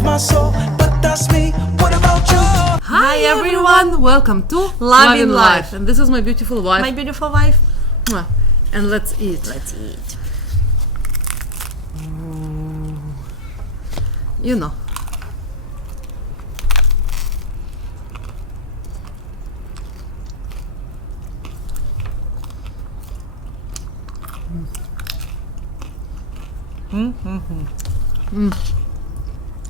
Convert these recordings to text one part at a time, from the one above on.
of my soul, but that's me. What about you? Hi everyone, welcome to Love in Life. And this is my beautiful wife. My beautiful wife. Mwah. And let's eat. Let's eat. You know.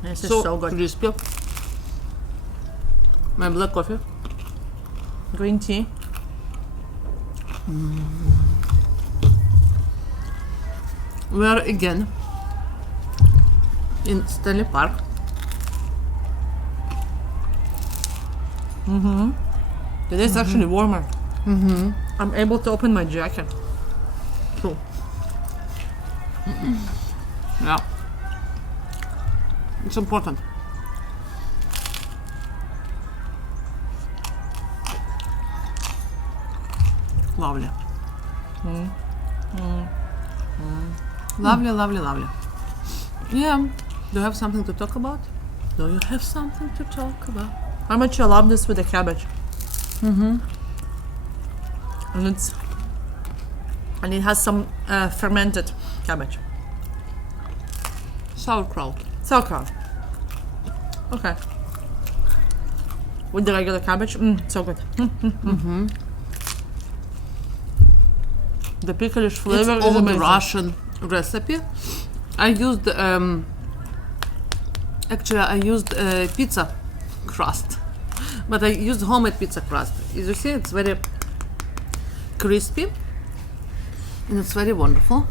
This is so good. Crispy. My black coffee. Green tea. We are again in Stanley Park. Today is actually warmer. I'm able to open my jacket. Cool. Yeah. It's important. Lovely. Lovely, lovely, lovely. Yeah. Do you have something to talk about? Do you have something to talk about? How much I love this with the cabbage. And it has some fermented cabbage. Sauerkraut. Sauerkraut. Okay. With the regular cabbage, so good. The picklish flavor It's is old amazing. Russian recipe. I used actually I used pizza crust, but I used homemade pizza crust. As you see, it's very crispy and it's very wonderful.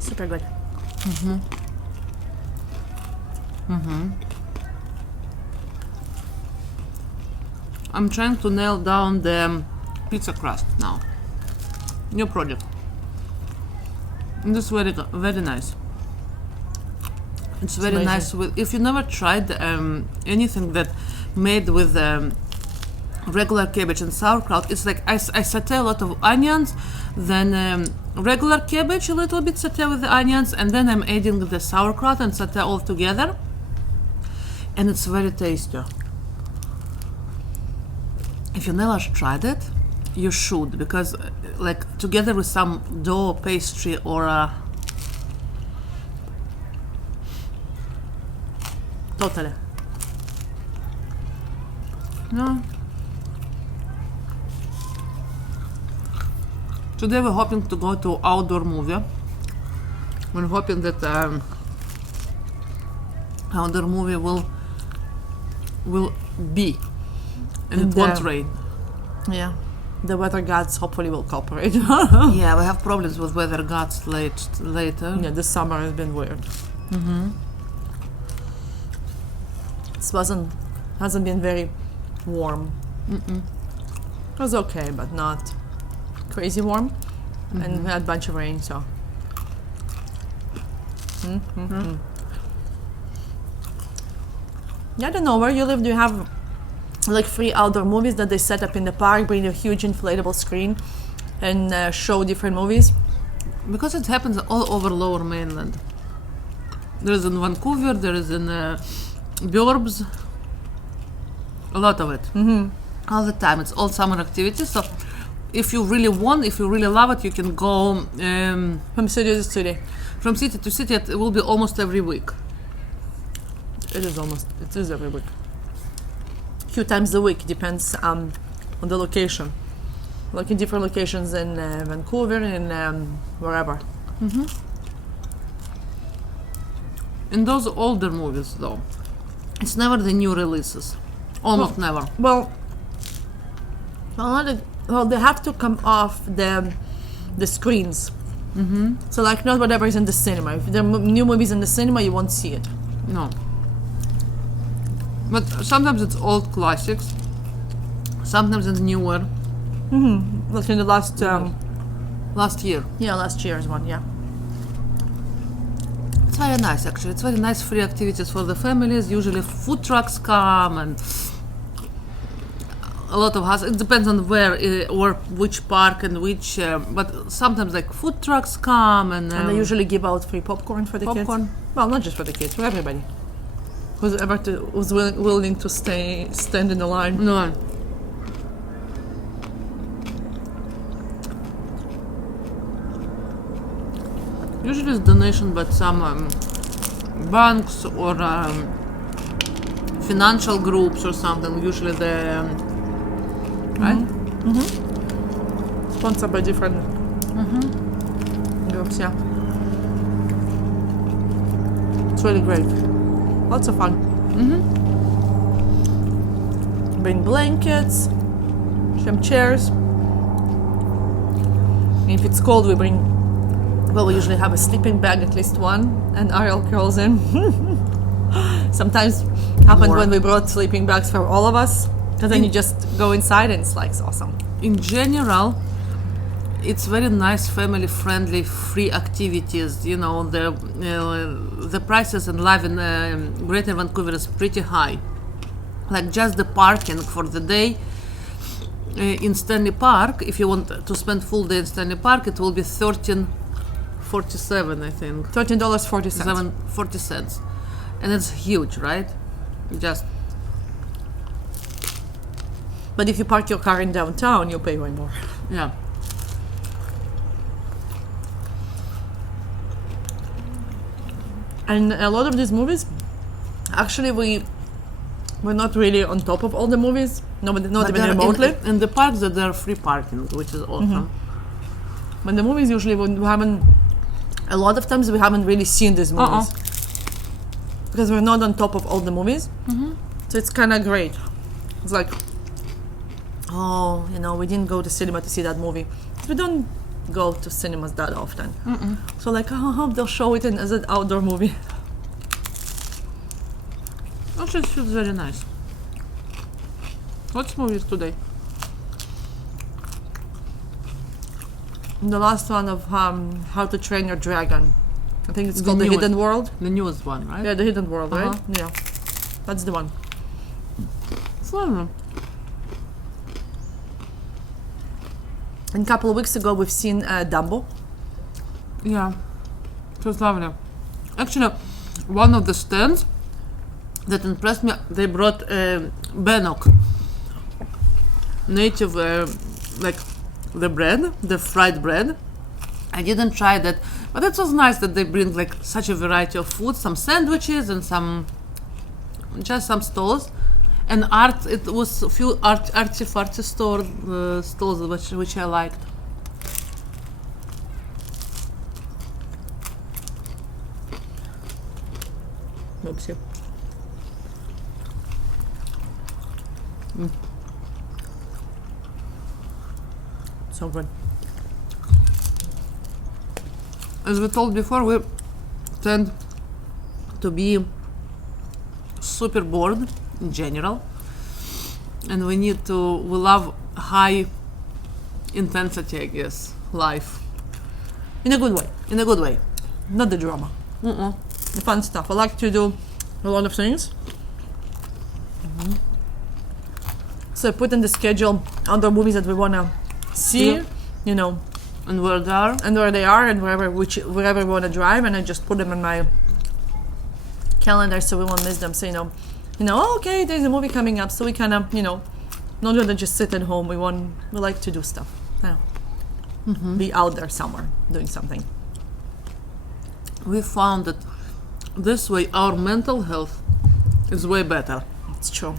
Super good. I'm trying to nail down the pizza crust now. New project. And this is very nice. It's very amazing. nice with. If you never tried anything that made with regular cabbage and sauerkraut, it's like I saute a lot of onions, then regular cabbage a little bit saute with the onions, and then I'm adding the sauerkraut and saute all together, and it's very tasty. If you never tried it, you should, because like together with some dough pastry or Totally. no. Today we're hoping to go to outdoor movie. We're hoping that outdoor movie will be, and it won't rain. Yeah. The weather gods hopefully will cooperate. Yeah, we have problems with weather gods later. Yeah, this summer has been weird. This hasn't been very warm. It was okay, but not crazy warm. And we had a bunch of rain, so. Yeah, I don't know where you live. Do you have like free outdoor movies that they set up in the park, bring a huge inflatable screen, and show different movies? Because it happens all over Lower Mainland. There is in Vancouver, there is in Burbs, a lot of it. All the time. It's all summer activities. So if you really want, if you really love it, you can go From city to city. from city to city. It will be almost every week. It is every week. Few times a week, depends on the location. Like in different locations in Vancouver and wherever. In those older movies, though, it's never the new releases. Almost never. Well, they have to come off the screens. So like not whatever is in the cinema. If there are new movies in the cinema, you won't see it. No. But sometimes it's old classics. Sometimes it's newer. Like in the last Last year. last year's one, yeah. It's very nice, actually. It's very nice free activities for the families. Usually food trucks come and a lot of hassle. It depends on where or which park and which. But sometimes like food trucks come and they usually give out free popcorn for the popcorn. kids. Well, not just for the kids, for everybody who's willing to stand in the line. No. Usually it's donation by some banks or financial groups or something. Usually the right. Sponsored by different groups. Yeah, it's really great. Lots of fun. Bring blankets, some chairs. If it's cold, we bring. Well, we usually have a sleeping bag, at least one, and Ariel curls in. Sometimes happened More. when we brought sleeping bags for all of us, because then you just go inside and it's like it's awesome. In general, it's very nice, family-friendly, free activities. You know, the prices in life in Greater Vancouver is pretty high. Like just the parking for the day in Stanley Park. If you want to spend full day in Stanley Park, it will be $13.47, I think. $13.40. 40 cents, and it's huge, right? Just But if you park your car in downtown, you pay way more. yeah. And a lot of these movies, actually, we're not really on top of all the movies. Not But even there are remotely. in the parks that there are free parking, which is awesome. But the movies usually we haven't. A lot of times we haven't really seen these movies because we're not on top of all the movies. So it's kind of great. It's like, oh, we didn't go to cinema to see that movie. We don't go to cinemas that often. So like, I hope they'll show it as an outdoor movie. Actually, it feels very nice. What's movies today? The last one of How to Train Your Dragon. I think it's called The new Hidden World. The newest one, right? Yeah, The Hidden World, right? Yeah, that's the one. Fun. And a couple of weeks ago, we've seen Dumbo. Yeah, it was lovely. Actually, one of the stands that impressed me, they brought bannock, native, like the bread, the fried bread. I didn't try that, but it was nice that they bring like such a variety of food, some sandwiches and just some stalls. And art, it was a few artsy-fartsy stalls which I liked. Oopsie. So good. As we told before, we tend to be super bored in general, and we love high intensity, I guess, life. In a good way. In a good way. Not the drama. The fun stuff. I like to do a lot of things. So I put in the schedule other movies that we want to see, Yeah. And where they are. and where they are, and wherever we want to drive, and I just put them in my calendar so we won't miss them. So oh, okay, there's a movie coming up, so we kind of not rather just sit at home. We like to do stuff. Be out there somewhere doing something. We found that this way our mental health is way better. It's true.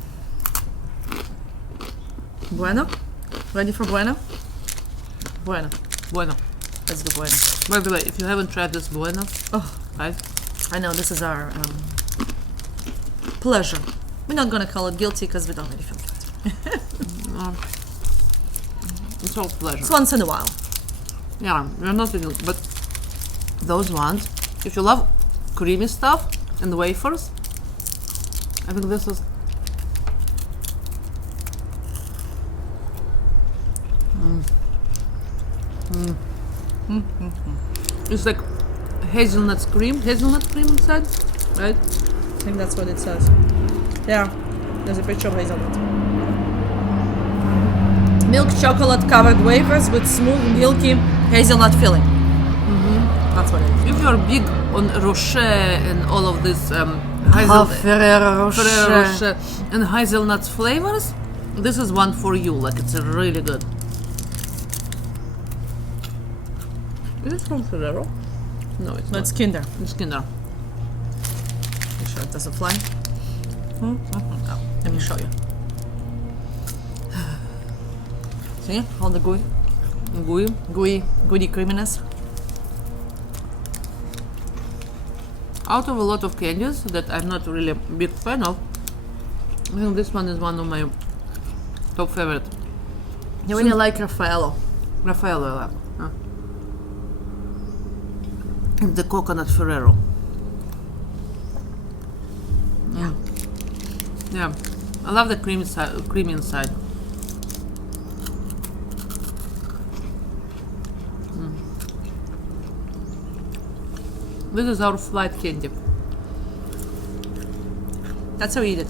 Bueno? Ready for Bueno? Bueno. Bueno. Let's do Bueno. By the way, if you haven't tried this Bueno, right? I know this is our pleasure. We're not gonna call it guilty because we don't really feel guilty. It's all pleasure. It's once in a while. Yeah, we're not eating, but those ones, if you love creamy stuff and wafers, I think this is. It's like hazelnut cream inside, right? I think that's what it says. Yeah, there's a picture of hazelnut. milk chocolate covered wafers with smooth, milky hazelnut filling. That's what it is. If you're big on Rocher and all of this Ferrero Ferrero Rocher and hazelnut flavors, this is one for you. Like, it's really good. Is it from Ferrero? No, it's That's not. Kinder. It's Kinder. You sure it doesn't fly? Oh, let me show you. See? All the gooey creaminess. Out of a lot of candies that I'm not really a big fan of, I think this one is one of my top favorite. You really like Raffaello. Raffaello, I like. And the coconut Ferrero. Yeah. Yeah, I love the creamy inside. This is our flight candy. That's how we eat it.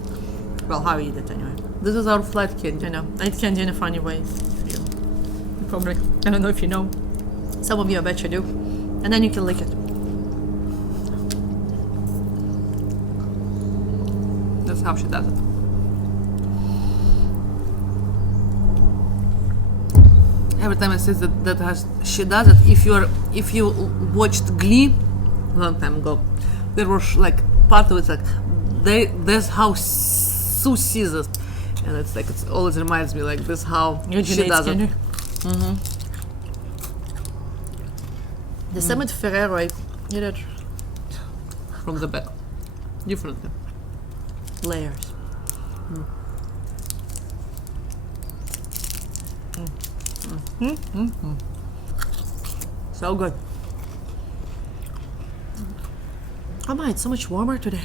Well, how we eat it anyway. This is our flight candy. I know. I eat candy in a funny way. You probably, I don't know if you know. Some of you, I bet you do. And then you can lick it. That's how she does it. Every time I say she does it. If you watched Glee a long time ago, there was like part of it like that's how Sue sees it, and it's like it always reminds me like this how she does it. The same with Ferrero, I eat it From the back, differently. layers. So good. Oh my, it's so much warmer today.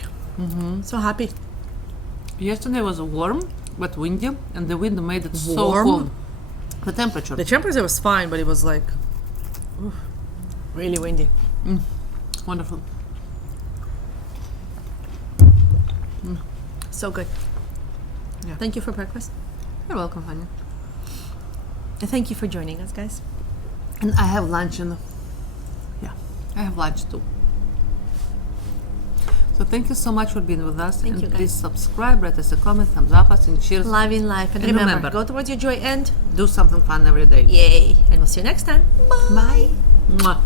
So happy. Yesterday was warm but windy, and the wind made it so Warm? cold. The temperature. The temperature was fine, but it was like really windy. Wonderful. So good. Yeah. Thank you for breakfast. You're welcome, honey. And thank you for joining us, guys. And I have lunch I have lunch too. So thank you so much for being with us. Thank and you, guys. please subscribe, write us a comment, thumbs up us, and cheers. Live in life. And And remember, remember, go towards your joy and do something fun every day. yay. And we'll see you next time. Bye. Mwah.